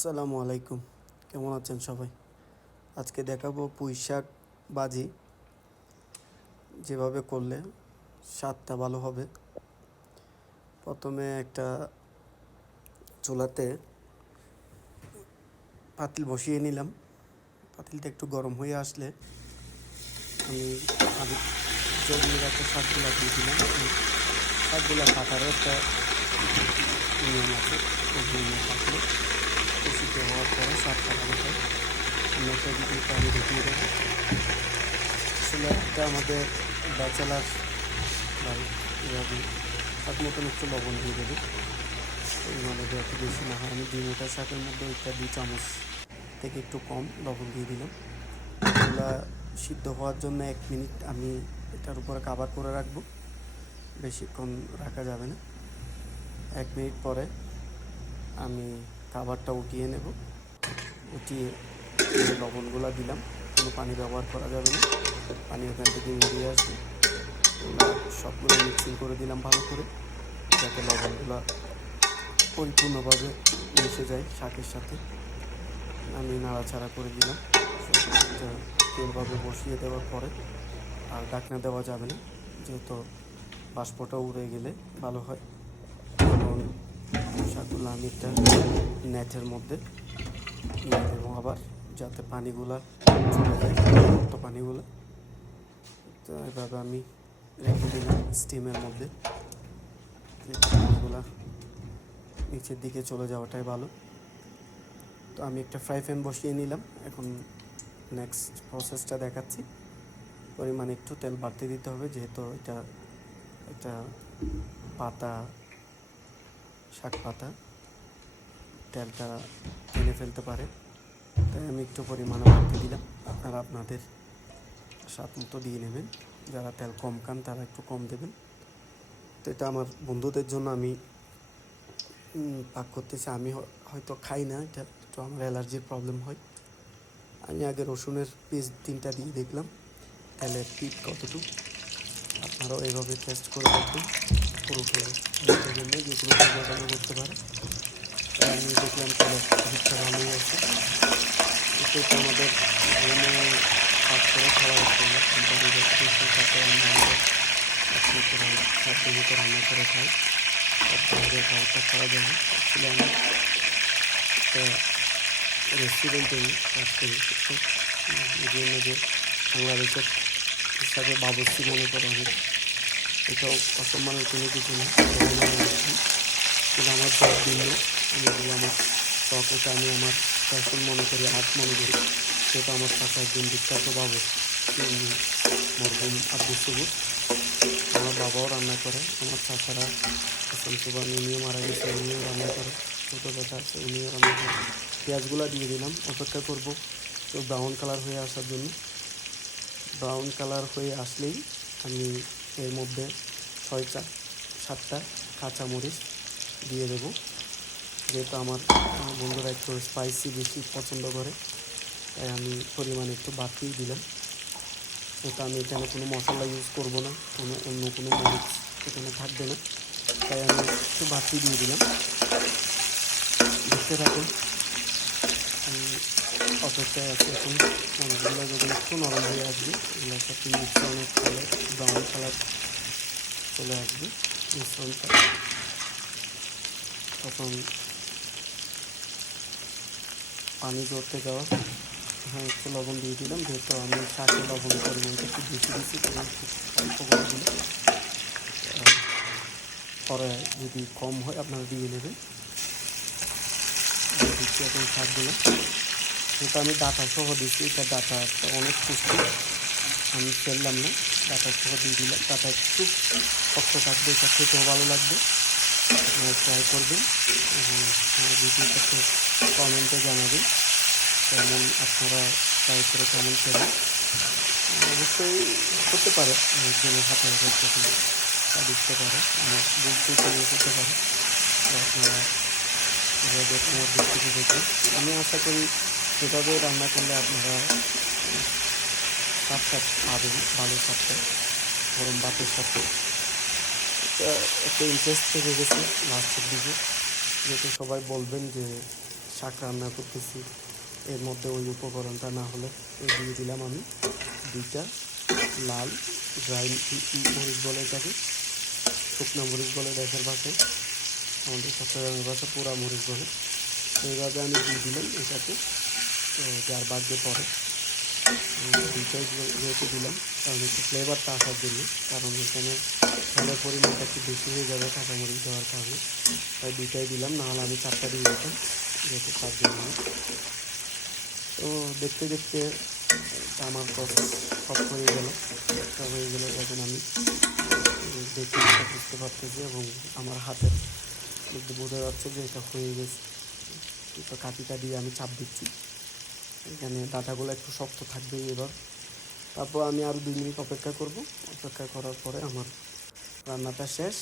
আসসালামু আলাইকুম। কেমন আছেন সবাই? আজকে দেখাবো পুঁই শাক বাজি যেভাবে করলে স্বাদটা ভালো হবে। প্রথমে একটা চুলাতে পাতিল বসিয়ে নিলাম। পাতিলটা একটু গরম হয়ে আসলে আমি আমি জমিয়ে রাখা শাকগুলো দিয়ে দিলাম। শাকগুলা কাটারও একটা নিয়ম আছে। প্রসিদ্ধ হওয়ার পরে স্বাদটা ভালো হয় একটা ভিডিওটা আমি দেখিয়ে দেবো। আসলে একটা আমাদের ব্যাচেলার বাড়ি এভাবে মতন একটু লবণ দিয়ে দেবে। পরিমাণে একটু বেশি না হয়। আমি দুই মোটা শাকের মধ্যে ওইটা দুই চামচ থেকে একটু কম লবণ দিয়ে দিলাম। এগুলা সিদ্ধ হওয়ার জন্য এক মিনিট আমি এটার উপরে কাভার করে রাখব। বেশিক্ষণ রাখা যাবে না। এক মিনিট পরে আমি খাবারটা উঠিয়ে নেব। উঠিয়ে লবণগুলো দিলাম, কোনো পানি ব্যবহার করা যাবে না। পানি ওখান থেকে বেরিয়ে আসবে। সবগুলো মিক্সিং করে দিলাম ভালো করে, যাতে লবণগুলো পরিপূর্ণভাবে মিশে যায় শাকের সাথে। আমি নাড়াচাড়া করে দিলাম। তেলভাবে বসিয়ে দেওয়ার পরে আর ডাকনা দেওয়া যাবে না। যেহেতু বাষ্পটা উড়ে গেলে ভালো হয়। শাকগুলো আমি একটা নেটের মধ্যে আবার, যাতে পানিগুলা চলে যায় তো পানিগুলো। তো এভাবে আমি রেখে দিলাম স্টিমের মধ্যে। পানিগুলা নিচের দিকে চলে যাওয়াটাই ভালো। তো আমি একটা ফ্রাই প্যান বসিয়ে নিলাম। এখন নেক্সট প্রসেসটা দেখাচ্ছি। পরিমাণে একটু তেল বাড়তে দিতে হবে, যেহেতু এটা এটা পাতা শাক পাতা, তেলটা টেনে ফেলতে পারে। তাই আমি একটু পরিমাণে বাড়তে দিলাম। আপনারা আপনাদের স্বাদ মতো দিয়ে নেবেন। যারা তেল কম খান, তারা একটু কম দেবেন। তো এটা আমার বন্ধুদের জন্য আমি পাক করতেছি। আমি হয়তো খাই না, এটা একটু আমার অ্যালার্জির প্রবলেম হয়। আমি আগে রসুনের পিস তিনটা দিয়ে দেখলাম। তেলের পিট কতটুকু। আপনারাও এইভাবে টেস্ট করে দেখবেন। পুরোপুরি বুঝতে জন্য যে কোনো পরিবর্তন করতে পারে। আমি দেখলাম তেলের পিঠটা ভালোই আছে। এটা আমাদের রুমে বাবুর্চি মনে করে অনেক এটাও অসম্মানের কোনো কিছু না সম্মানের কিন্তু আমার ভিন্ন আমি আমার শখ এটা আমি আমার প্যাশন মনে করি আর্ট মনে করি। সেটা আমার চাষা একজন বিখ্যাত বাবু মরহুম আব্দুল সবুর। আমার বাবাও রান্না করে, আমার চাষারা হাসান সুবান উনিও মারা গেছে, উনিও রান্না করে, ছোটো বেটা আছে, উনিও রান্না করে। পেঁয়াজগুলো দিয়ে দিলাম, অপেক্ষা করব তো ব্রাউন কালার হয়ে আসার জন্য। ব্রাউন কালার হয়ে আসলেই আমি এর মধ্যে ছয় চার সাতটা কাঁচামরিচ দিয়ে দেবো। যেহেতু আমার বন্ধুরা একটু স্পাইসি বেশি পছন্দ করে, তাই আমি পরিমাণে একটু বাড়তিই দিলাম। যেহেতু আমি এখানে কোনো মশলা ইউজ করব না, কোনো অন্য কোনো মরিচ এখানে থাকবে না, তাই আমি একটু বাড়তি দিয়ে দিলাম। দেখতে থাকুন, আমি অপেক্ষায় আছি এখন একটু নরম হয়ে আসবে এগুলোর সাথে মিশ্রণের কালার ব্রাউন কালার চলে আসবে, মিশ্রণটা। তখন পানি ধরতে যাওয়া। হ্যাঁ একটু লবণ দিয়ে দিলাম, যেহেতু আমি শাকে লবণ পরিমাণটা একটু বেশি দিচ্ছি তখন অল্প করে দিলাম। পরে যদি কম হয়, আপনারা দিয়ে নেবেন। দিচ্ছি এখন শাকগুলো যেহেতু আমি ডাটা সহ দিচ্ছি এটা ডাটাটা অনেক পুষ্টি আমি ফেললাম না ডাটা সহ দিয়ে দিলাম। ডাটা একটু শক্ত থাকবে, এটা খেতেও ভালো লাগবে। আপনারা ট্রাই করবেন ভিডিওটাকে কমেন্টে জানাবেন, কেমন আপনারা ট্রাই করে কেমন পেলেন অবশ্যই করতে পারে একজনের হাতে হাতে যখন তা দিতে পারে আমার বলতে চলে হতে পারে। আপনারা আমি আশা করি সেভাবে রান্না করলে আপনারা স্বাদটা পাবেন, ভালো স্বাদটা, গরম ভাতের সাথে। একটা ইন্টারেস্ট থেকে গেছে লাস্টের দিকে। যেহেতু সবাই বলবেন যে শাক রান্না করতেছি, এর মধ্যে ওই উপকরণটা না হলে দিয়ে দিলাম আমি দুইটা লাল ড্রাই মরিচ বলে এটাকে, শুকনো মরিচ বলে দেশের ভাষায়। আমাদের চট্টগ্রামের ভাষা পোড়া মরিচ বলে। এইভাবে আমি দিয়ে দিলাম এটাকে। যার বাদ পরে দুইটাই যেহেতু দিলাম কারণ একটু ফ্লেভারটা আসার জন্য কারণ এখানে ঝালের পরিমাণটা একটু বেশি হয়ে যাবে কাঁচামরিচ দেওয়ার কারণে। তাই দুইটাই দিলাম নাহলে আমি চারটা দিয়ে দিতাম যেহেতু চার জন্য। তো দেখতে দেখতে আমার প্রসেস সব হয়ে গেল। সব হয়ে গেলে এখন আমি উম, দেখে এটা বুঝতে পারতেছি এবং আমার হাতের বোঝা যাচ্ছে যে এটা হয়ে গেছে। তো কাঠিটা দিয়ে আমি চাপ দিচ্ছি। এখানে ডাটাগুলো একটু শক্ত থাকবেই এবার। তারপর আমি আরও দুই মিনিট অপেক্ষা করব। অপেক্ষা করার পরে আমার রান্নাটা শেষ।